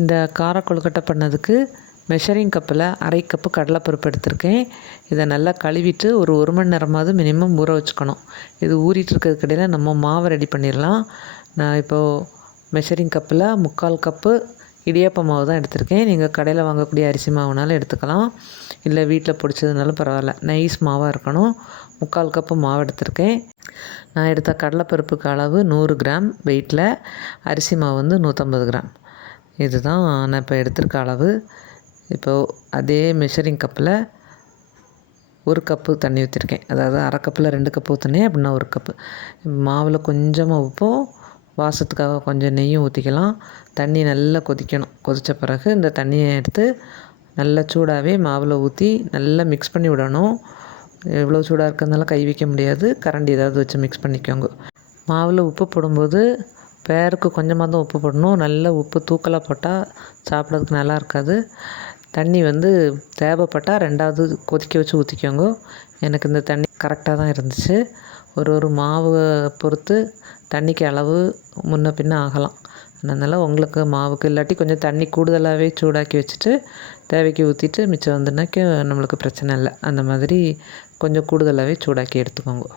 இந்த கார கொழுக்கட்டை பண்ணதுக்கு மெஷரிங் கப்பில் அரை கப்பு கடலைப்பருப்பு எடுத்திருக்கேன். இதை நல்லா கழுவிட்டு ஒரு ஒரு மணி நேரமாவது மினிமம் ஊற வச்சுக்கணும். இது ஊறிட்டு இருக்கிறதுக்கிடையில் நம்ம மாவை ரெடி பண்ணிடலாம். நான் இப்போது மெஷரிங் கப்பில் முக்கால் கப்பு இடியாப்ப மாவு தான் எடுத்திருக்கேன். நீங்கள் கடையில் வாங்கக்கூடிய அரிசி மாவுனாலும் எடுத்துக்கலாம். இல்லை வீட்டில் பிடிச்சதுனாலும் பரவாயில்ல. நைஸ் மாவாக இருக்கணும். முக்கால் கப்பு மாவு எடுத்திருக்கேன். நான் எடுத்த கடலைப்பருப்புக்கு அளவு நூறு கிராம். வெயிட்டில் அரிசி மாவு வந்து நூற்றம்பது கிராம். இதுதான் நான் இப்போ எடுத்திருக்க அளவு. இப்போது அதே மெஷரிங் கப்பில் ஒரு கப்பு தண்ணி ஊற்றிருக்கேன் அதாவது அரை கப்பில் ரெண்டு கப்பு ஊற்றினேன் அப்படின்னா ஒரு கப்பு மாவில் கொஞ்சமாக உப்பும் வாசத்துக்காக கொஞ்சம் நெய்யும் ஊற்றிக்கலாம் தண்ணி நல்லா கொதிக்கணும். கொதித்த பிறகு இந்த தண்ணியை எடுத்து நல்லா சூடாகவே மாவில் ஊற்றி நல்லா மிக்ஸ் பண்ணி விடணும். எவ்வளோ சூடாக இருக்கிறதுனால கை வைக்க முடியாது. கரண்டி ஏதாவது வச்சு மிக்ஸ் பண்ணிக்கோங்க. மாவில் உப்பு போடும்போது பேருக்கு கொஞ்சமாக தான் உப்பு போடணும். நல்ல உப்பு தூக்கலாக போட்டால் சாப்பிட்றதுக்கு நல்லா இருக்காது. தண்ணி வந்து தேவைப்பட்டால் ரெண்டாவது கொதிக்க வச்சு ஊற்றிக்கோங்க எனக்கு இந்த தண்ணி கரெக்டாக தான் இருந்துச்சு. ஒரு ஒரு மாவு பொறுத்து தண்ணிக்கு அளவு முன்ன பின்ன ஆகலாம். அதனால் உங்களுக்கு மாவுக்கு இல்லாட்டி கொஞ்சம் தண்ணி கூடுதலாகவே சூடாக்கி வச்சுட்டு தேவைக்கு ஊற்றிட்டு மிச்சம் வந்துனாக்க நம்மளுக்கு பிரச்சனை இல்லை. அந்த மாதிரி கொஞ்சம் கூடுதலாகவே சூடாக்கி எடுத்துக்கோங்க.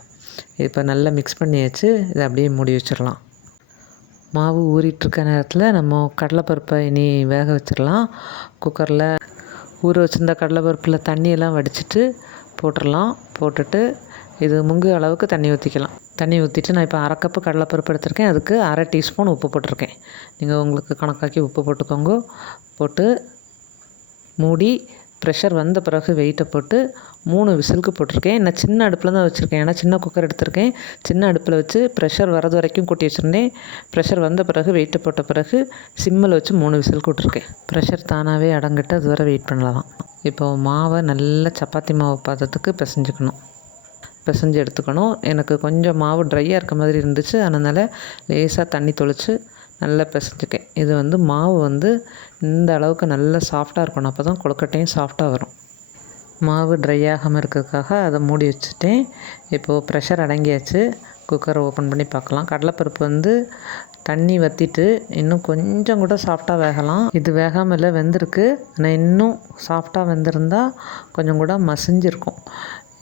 இப்போ நல்லா மிக்ஸ் பண்ணியாச்சு. இதை அப்படியே மூடி வச்சிடலாம். மாவு ஊறிட்டுருக்க நேரத்தில் நம்ம கடலைப்பருப்பை இனி வேக வச்சிடலாம். குக்கரில் ஊற வச்சுருந்த கடலைப்பருப்பில் தண்ணியெல்லாம் வடிச்சிட்டு போட்டுடலாம். போட்டுட்டு இது முங்கு அளவுக்கு தண்ணி ஊற்றிக்கலாம் தண்ணி ஊற்றிட்டு நான் இப்போ அரை கப்பு கடலைப்பருப்பு எடுத்திருக்கேன். அதுக்கு அரை டீஸ்பூன் உப்பு போட்டிருக்கேன். நீங்கள் உங்களுக்கு கணக்காக்கி உப்பு போட்டுக்கோங்க. போட்டு மூடி ப்ரெஷர் வந்த பிறகு வெயிட்டை போட்டு மூணு விசிலுக்கு போட்டிருக்கேன். நான் சின்ன அடுப்பில் தான் வச்சுருக்கேன். ஏன்னா சின்ன குக்கர் எடுத்திருக்கேன். சின்ன அடுப்பில் வச்சு ப்ரெஷர் வரது வரைக்கும் கூட்டி வச்சுருந்தேன். ப்ரெஷர் வந்த பிறகு வெயிட்டை போட்ட பிறகு சிம்மில் வச்சு மூணு விசில் கூட்டிருக்கேன். ப்ரெஷர் தானாகவே அடங்கிட்டு அது வரை வெயிட் பண்ணலாம் இப்போது மாவை நல்லா சப்பாத்தி மாவு பாதத்துக்கு பிசைஞ்சுக்கணும். பிசைஞ்சு எடுத்துக்கணும். எனக்கு கொஞ்சம் மாவு ட்ரையாக இருக்க மாதிரி இருந்துச்சு. அதனால் லேசாக தண்ணி தொளிச்சு நல்லா பிசைஞ்சுக்கேன். இது வந்து மாவு வந்து இந்த அளவுக்கு நல்லா சாஃப்டாக இருக்கணும். அப்போ தான் கொழுக்கட்டையும் சாஃப்டாக வரும். மாவு ட்ரை ஆகாமல் இருக்கிறதுக்காக அதை மூடி வச்சுட்டேன். இப்போது ப்ரெஷர் அடங்கியாச்சு. குக்கரை ஓப்பன் பண்ணி பார்க்கலாம். கடலைப்பருப்பு வந்து தண்ணி வற்றிட்டு இன்னும் கொஞ்சம் கூட சாஃப்டாக வேகலாம். இது வேகாமல் இல்லை வெந்திருக்கு. ஆனால் இன்னும் சாஃப்டாக வெந்திருந்தால் கொஞ்சம் கூட மசிஞ்சிருக்கும்.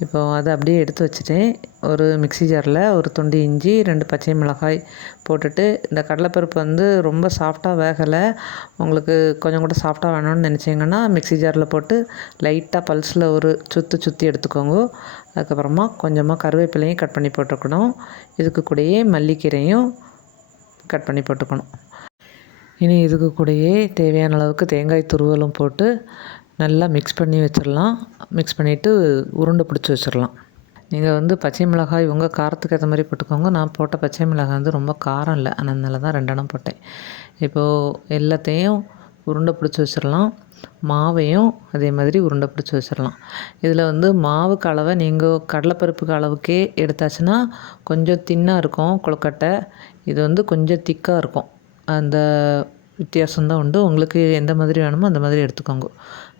இப்போ அதை அப்படியே எடுத்து வச்சுட்டேன். ஒரு மிக்ஸி ஜாரில் ஒரு துண்டு இஞ்சி ரெண்டு பச்சை மிளகாய் போட்டுட்டு இந்த கடலைப்பருப்பு வந்து ரொம்ப சாஃப்டாக வேகலை. உங்களுக்கு கொஞ்சம் கூட சாஃப்டாக வேணும்னு நினச்சிங்கன்னா மிக்ஸி ஜாரில் போட்டு லைட்டாக பல்ஸில் ஒரு சுற்றி சுற்றி எடுத்துக்கோங்க. அதுக்கப்புறமா கொஞ்சமாக கருவேப்பிலையும் கட் பண்ணி போட்டுக்கணும். இதுக்கு கூடயே மல்லிக்கீரையும் கட் பண்ணி போட்டுக்கணும். இனி இதுக்கு கூடயே தேவையான அளவுக்கு தேங்காய் துருவலும் போட்டு நல்லா மிக்ஸ் பண்ணி வச்சிடலாம் மிக்ஸ் பண்ணிவிட்டு உருண்டை பிடிச்சி வச்சிடலாம் நீங்கள் வந்து பச்சை மிளகாய் உங்கள் காரத்துக்கு ஏற்ற மாதிரி போட்டுக்கோங்க. நான் போட்ட பச்சை மிளகாய் வந்து ரொம்ப காரம் இல்லை. அதனால தான் ரெண்டெண்ணம் போட்டேன். இப்போது எல்லாத்தையும் உருண்டை பிடிச்சி வச்சிடலாம் மாவையும் அதே மாதிரி உருண்டை பிடிச்சி வச்சிடலாம் இதில் வந்து மாவுக்கு அளவை நீங்கள் கடலைப்பருப்புக்கு அளவுக்கே எடுத்தாச்சுன்னா கொஞ்சம் தின்னாக இருக்கும் கொழுக்கட்டை. இது வந்து கொஞ்சம் திக்காக இருக்கும். அந்த வித்தியாசம்தான் உண்டு. உங்களுக்கு எந்த மாதிரி வேணுமோ அந்த மாதிரி எடுத்துக்கோங்க.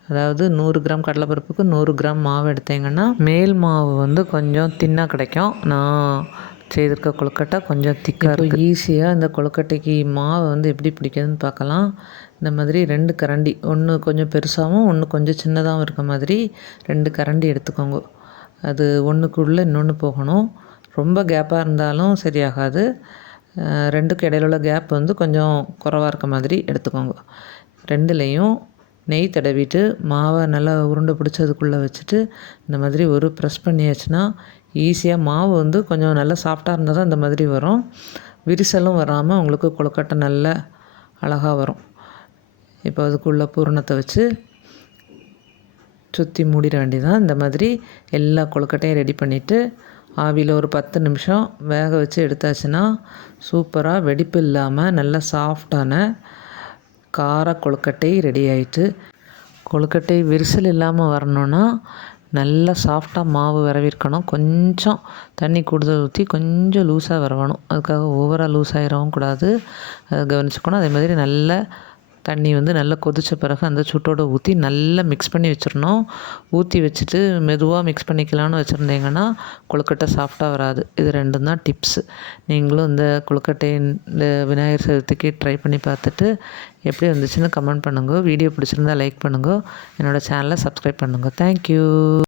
அதாவது நூறு கிராம் கடலைப்பருப்புக்கு நூறு கிராம் மாவு எடுத்தீங்கன்னா மேல் மாவு வந்து கொஞ்சம் தின்னாக கிடைக்கும். நான் செய்திருக்க கொழுக்கட்டை கொஞ்சம் திக்காக இருக்கும் ஈஸியாக இந்த கொழுக்கட்டைக்கு மாவை வந்து எப்படி பிடிக்குதுன்னு பார்க்கலாம். இந்த மாதிரி ரெண்டு கரண்டி ஒன்று கொஞ்சம் பெருசாகவும் ஒன்று கொஞ்சம் சின்னதாகவும் இருக்க மாதிரி ரெண்டு கரண்டி எடுத்துக்கோங்க. அது ஒன்றுக்குள்ளே இன்னொன்று போகணும். ரொம்ப கேப்பாக இருந்தாலும் சரியாகாது ரெண்டுக்கு இடையில உள்ள கேப் வந்து கொஞ்சம் குறவாக இருக்க மாதிரி எடுத்துக்கோங்க. ரெண்டுலேயும் நெய் தடவிட்டு மாவை நல்லா உருண்டை பிடிச்சி அதுக்குள்ளே வச்சுட்டு இந்த மாதிரி ஒரு ப்ரெஸ் பண்ணியாச்சுன்னா ஈஸியாக மாவு வந்து கொஞ்சம் நல்லா சாஃப்டாக இருந்தால் தான் இந்த மாதிரி வரும். விரிசலும் வராமல் உங்களுக்கு கொழுக்கட்டை நல்ல அழகாக வரும். இப்போ அதுக்குள்ளே பூரணத்தை வச்சு சுற்றி மூடிட வேண்டியதான் இந்த மாதிரி எல்லா கொழுக்கட்டையும் ரெடி பண்ணிவிட்டு ஆவியில் ஒரு பத்து நிமிஷம் வேக வச்சு எடுத்தாச்சுன்னா சூப்பராக வெடிப்பு இல்லாமல் நல்லா சாஃப்டான கார கொழுக்கட்டை ரெடி ஆயிட்டு கொழுக்கட்டை விரிசல் இல்லாமல் வரணுன்னா நல்லா சாஃப்டாக மாவு விரவிருக்கணும். கொஞ்சம் தண்ணி கூடுதல் ஊற்றி கொஞ்சம் லூஸாக விரவணும். அதுக்காக ஓவராக லூஸ் ஆகிடவும் கூடாது. அதை கவனிச்சுக்கணும். அதே மாதிரி நல்ல தண்ணி வந்து நல்லா கொதித்த பிறகு அந்த சுட்டோட ஊற்றி நல்லா மிக்ஸ் பண்ணி வச்சிடணும். ஊற்றி வச்சுட்டு மெதுவாக மிக்ஸ் பண்ணிக்கலான்னு வச்சுருந்தீங்கன்னா கொழுக்கட்டை சாஃப்டாக வராது. இது ரெண்டும் தான் டிப்ஸு நீங்களும் இந்த கொழுக்கட்டை இந்த விநாயகர் சதுர்த்திக்கு ட்ரை பண்ணி பார்த்துட்டு எப்படி வந்துச்சுன்னு கமெண்ட் பண்ணுங்க. வீடியோ பிடிச்சிருந்தா லைக் பண்ணுங்க. என்னோடய சேனலை சப்ஸ்கிரைப் பண்ணுங்க. தேங்க்யூ